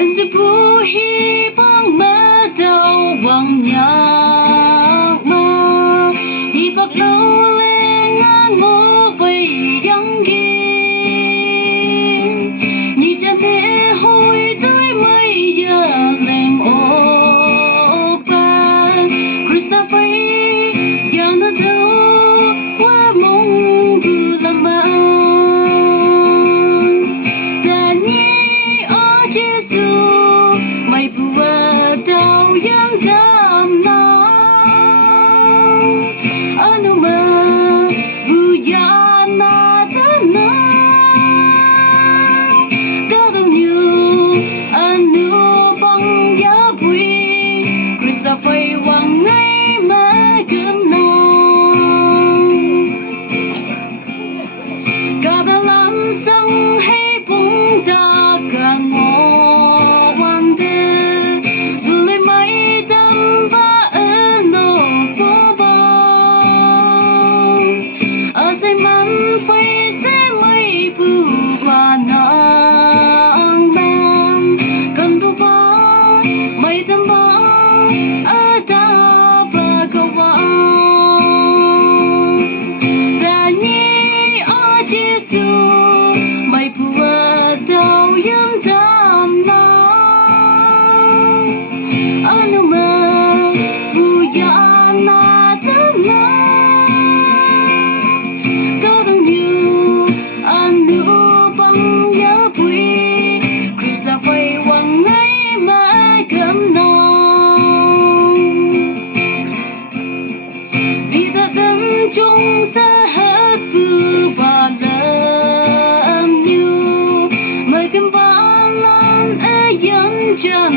Ân chỉ bu hi bang mơ đầu vòng nhạc mơ hi bạc lâu lên ngang ngô bay yang ghiêng nhị chân để hồi tới mấy giờ lên ô ba Krista phải giờ nó đâu qua mong cứ làm mơ ta nhị ở Giêsu mày bùa đau yang đam na anu mơ buya na đam na có đâu nhiều anu bằng giá bùi Krista phải hoàng ngay mà gươm na cả đã làm sang hay bung ta cả ngõ quan tư dù lấy mấy tâm và ở nô bố bông ở dây mắn phải sẽ mấy bù và nắng ban cần bù ba mấy tâm ba ở ta và cầu vang ta nhị ở Giêsu mày bùa đau yang đam na anu mơ buya na đam na có đâu nhiều anu bằng giá bùi Krista phải hoàng ngay mà gươm nòng vì ta đứng chung sẽ hết bù và lỡ như mời kim ba lan ở dân chân